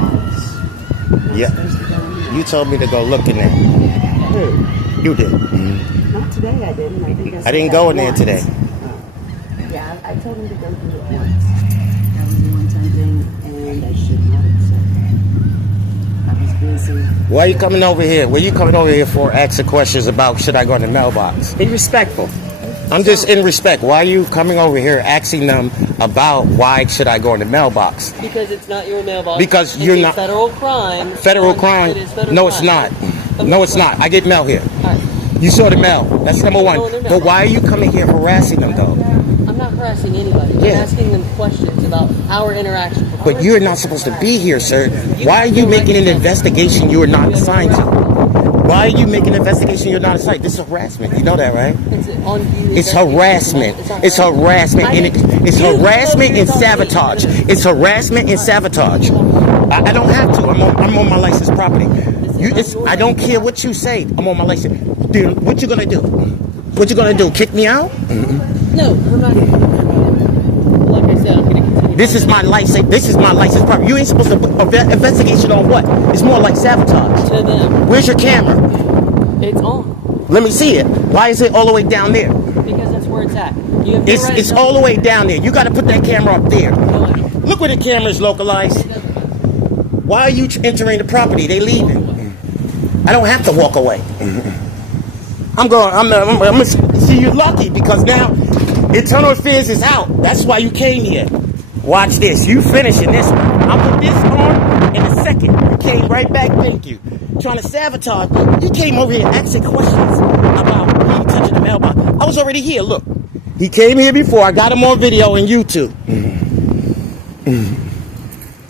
mailbox. Yeah. You told me to go look in there. Who? You did. Not today, I didn't. I didn't go in there today. Yeah, I told him to go through it once. That was a one-time thing, and I should not have said. I was busy. Why are you coming over here? Were you coming over here for asking questions about should I go in the mailbox? Be respectful. I'm just in respect. Why are you coming over here asking them about why should I go in the mailbox? Because it's not your mailbox. Because you're not federal crime. Federal crime? No, it's not. No, it's not. I get mail here. Right. You saw the mail. That's number one. But why are you coming here harassing them though? I'm not harassing anybody. I'm asking them questions about our interaction. But you're not supposed to be here, sir. Why are you making an investigation you are not assigned to? Why are you making an investigation you're not assigned? This is harassment. You know that, right? It's harassment. It's harassment. It's harassment and sabotage. It's harassment and sabotage. I don't have to. I'm on my licensed property. I don't care what you say. I'm on my license. Dude, what you gonna do? What you gonna do? Kick me out? No, we're not. Like I said, I'm gonna continue. This is my license. This is my licensed property. You ain't supposed to investigation on what? It's more like sabotage. To them. Where's your camera? It's on. Let me see it. Why is it all the way down there? Because that's where it's at. It's all the way down there. You got to put that camera up there. Look where the camera is localized. Why are you entering the property? They leaving. I don't have to walk away. I'm going. See, you're lucky because now internal affairs is out. That's why you came here. Watch this. You finishing this. I'll put this on in a second. You came right back. Thank you. Trying to sabotage me. He came over here asking questions about me touching the mailbox. I was already here. Look. He came here before. I got him on video on YouTube.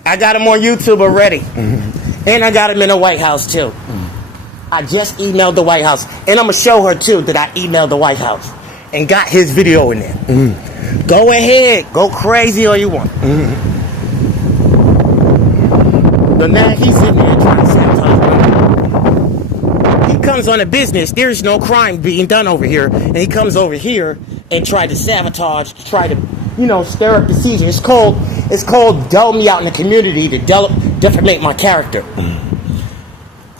I got him on YouTube already. And I got him in the White House too. I just emailed the White House. And I'm going to show her too that I emailed the White House. And got his video in there. Go ahead. Go crazy all you want. But now he's in there trying to sabotage me. He comes on a business. There's no crime being done over here. And he comes over here and try to sabotage, try to, stir up the season. It's called dull me out in the community to defamate my character.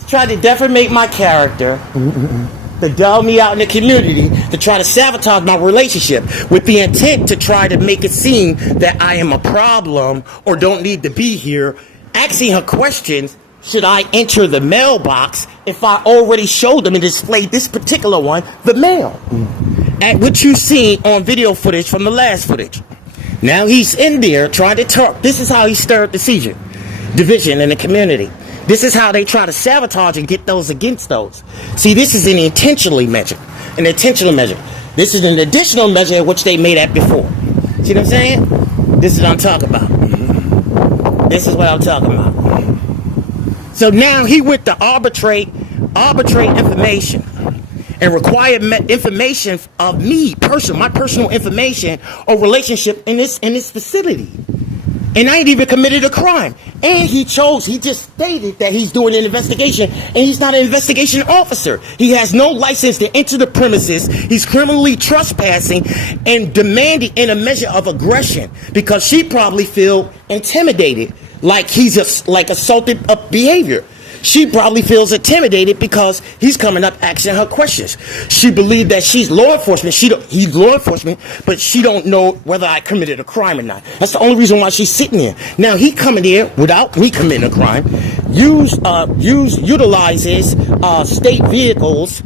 Try to defamate my character, to dull me out in the community, to try to sabotage my relationship with the intent to try to make it seem that I am a problem or don't need to be here. Asking her questions, should I enter the mailbox if I already showed them and displayed this particular one, the mail? At what you see on video footage from the last footage. Now he's in there trying to talk. This is how he stirred the division in the community. This is how they try to sabotage and get those against those. See, this is an intentional measure. This is an additional measure which they made at before. See what I'm saying? This is what I'm talking about. This is what I'm talking about. So now he went to arbitrate information and require information of me, my personal information or relationship in this facility. And I ain't even committed a crime. And he just stated that he's doing an investigation, and he's not an investigation officer. He has no license to enter the premises. He's criminally trespassing and demanding in a measure of aggression because she probably feel intimidated, like he's assaultive behavior. She probably feels intimidated because he's coming up asking her questions. She believed that she's law enforcement. He's law enforcement, but she don't know whether I committed a crime or not. That's the only reason why she's sitting there. Now he coming here without me committing a crime, utilizes state vehicles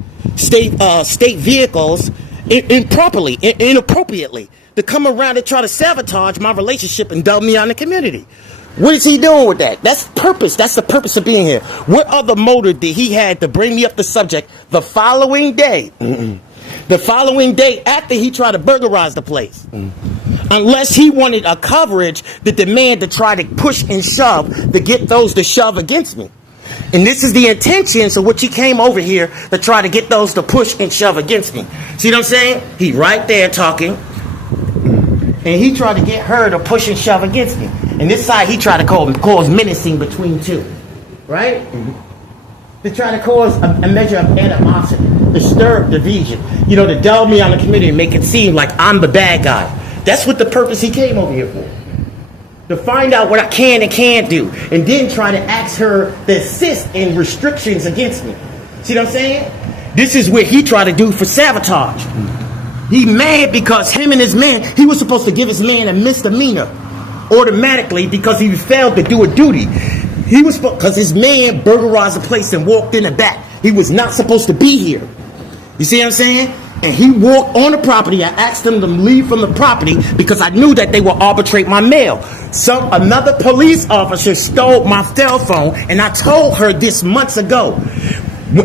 improperly, inappropriately to come around and try to sabotage my relationship and dump me out in the community. What is he doing with that? That's purpose. That's the purpose of being here. What other motive did he have to bring me up the subject the following day? The following day after he tried to burglarize the place. Unless he wanted a coverage that demand to try to push and shove to get those to shove against me. And this is the intention, so what he came over here to try to get those to push and shove against me. See what I'm saying? He right there talking. And he tried to get her to push and shove against me. And this side, he tried to cause menacing between two. Right? To try to cause a measure of animosity. To stir up division. To dull me on the community and make it seem like I'm the bad guy. That's what the purpose he came over here for. to find out what I can and can't do, and then try to ask her to assist in restrictions against me. See what I'm saying? This is what he tried to do for sabotage. He mad because him and his man, he was supposed to give his man a misdemeanor automatically because he failed to do a duty. He was, because his man burglarized the place and walked in the back. He was not supposed to be here. You see what I'm saying? And he walked on the property. I asked him to leave from the property because I knew that they would arbitrate my mail. So another police officer stole my cell phone, and I told her this months ago.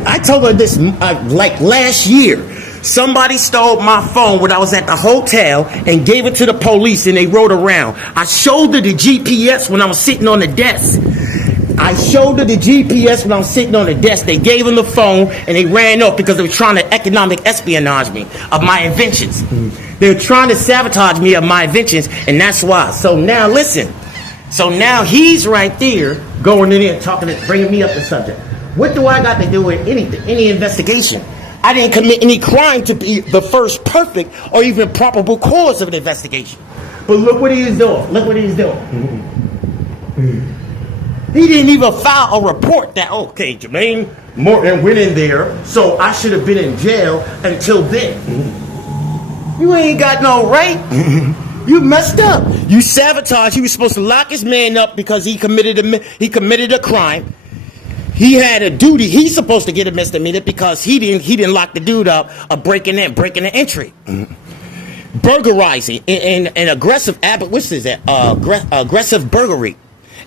I told her this like last year. Somebody stole my phone when I was at the hotel and gave it to the police, and they rode around. I showed her the GPS when I was sitting on the desk. They gave him the phone, and they ran off because they were trying to economic espionage me of my inventions. They were trying to sabotage me of my inventions, and that's why. So now listen. So now he's right there going in there talking, bringing me up the subject. What do I got to do with anything, any investigation? I didn't commit any crime to be the first perfect or even probable cause of an investigation. But look what he is doing. Look what he's doing. He didn't even file a report that, okay, Jermaine Morton went in there, so I should have been in jail until then. You ain't got no right. You messed up. You sabotaged. He was supposed to lock his man up because he committed a crime. He had a duty. He's supposed to get a misdemeanor because he didn't lock the dude up of breaking the entry. Burglarizing and aggressive, what's that? Aggressive burglary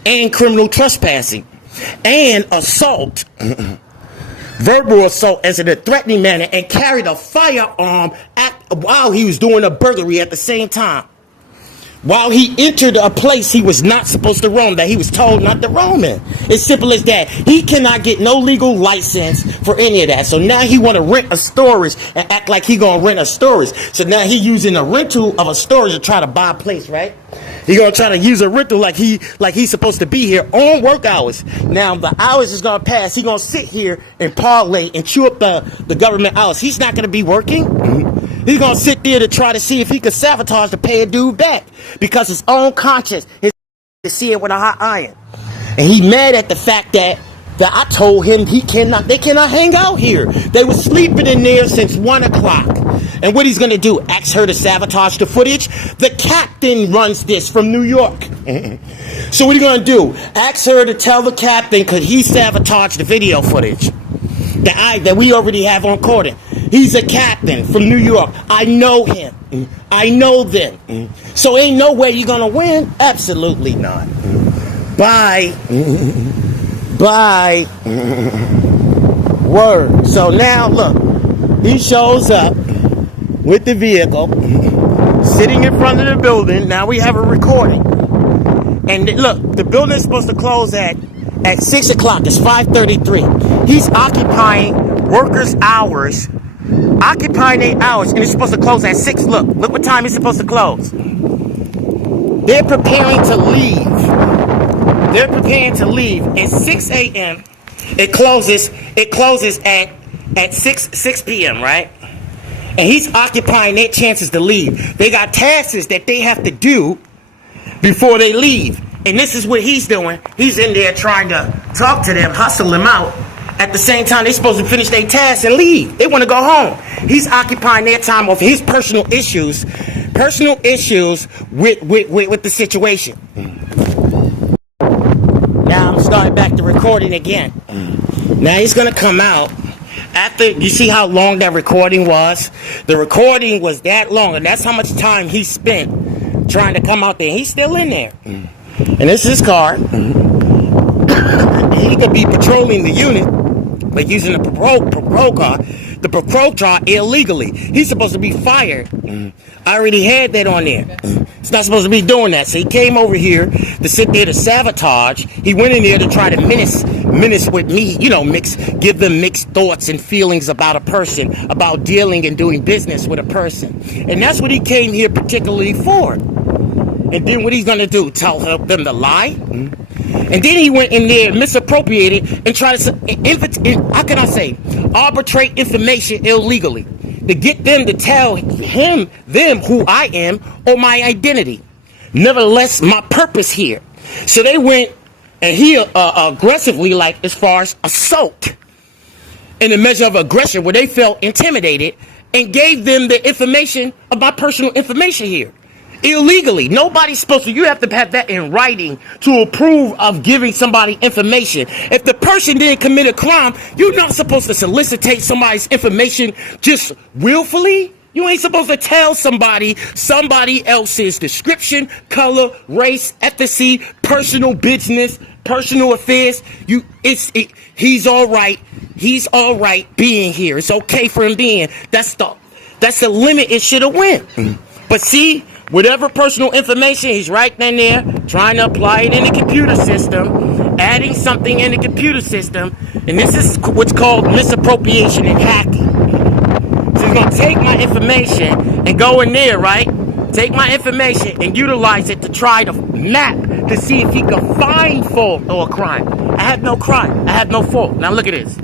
and criminal trespassing and assault, verbal assault as in a threatening manner, and carried a firearm while he was doing a burglary at the same time. While he entered a place he was not supposed to roam, that he was told not to roam in. It's simple as that. He cannot get no legal license for any of that. So now he want to rent a storage and act like he gonna rent a storage. So now he using a rental of a storage to try to buy a place, right? He gonna try to use a rental like he's supposed to be here on work hours. Now the hours is gonna pass. He gonna sit here and parlay and chew up the government hours. He's not gonna be working. He's going to sit there to try to see if he could sabotage to pay a dude back because his own conscience is to see it with a hot iron. And he mad at the fact that I told him they cannot hang out here. They were sleeping in there since 1 o'clock. And what he's going to do, ask her to sabotage the footage? The captain runs this from New York. So what are you going to do? Ask her to tell the captain could he sabotage the video footage that we already have on recording. He's a captain from New York. I know him. I know them. So ain't no way you're gonna win. Absolutely not. Bye. Bye. Word. So now look, he shows up with the vehicle, sitting in front of the building. Now we have a recording. And look, the building is supposed to close at 6 o'clock. It's 5:33. He's occupying workers' hours. Occupying 8 hours, and it's supposed to close at 6. Look what time it's supposed to close. They're preparing to leave. They're preparing to leave at 6 a.m. It closes at 6 p.m., right? And he's occupying their chances to leave. They got tasks that they have to do before they leave. And this is what he's doing. He's in there trying to talk to them, hustle them out. At the same time, they're supposed to finish their tasks and leave. They want to go home. He's occupying their time of his personal issues with the situation. Now I'm starting back the recording again. Now he's going to come out. After you see how long that recording was? The recording was that long, and that's how much time he spent trying to come out there. He's still in there. And this is his car. He could be patrolling the unit, but using the patrol car illegally. He's supposed to be fired. I already had that on there. It's not supposed to be doing that. So he came over here to sit there to sabotage. He went in there to try to menace with me, give them mixed thoughts and feelings about a person, about dealing and doing business with a person. And that's what he came here particularly for. And then what he's going to do, tell them to lie? And then he went in there, misappropriated, and tried to, arbitrate information illegally to get them to tell them who I am or my identity. Nevertheless, my purpose here. So they went and he aggressively, like as far as assault, in a measure of aggression where they felt intimidated, and gave them the information of my personal information here. Illegally. Nobody's supposed to. You have to have that in writing to approve of giving somebody information. If the person didn't commit a crime, you're not supposed to solicitate somebody's information just willfully. You ain't supposed to tell somebody else's description, color, race, ethnicity, personal business, personal affairs. He's all right. He's all right being here. It's okay for him being. That's the limit it should have went. But see, whatever personal information, he's right then there trying to apply it in the computer system, adding something in the computer system, and this is what's called misappropriation and hacking. So he's going to take my information and go in there, right? Take my information and utilize it to try to map to see if he can find fault or a crime. I have no crime. I have no fault. Now look at this.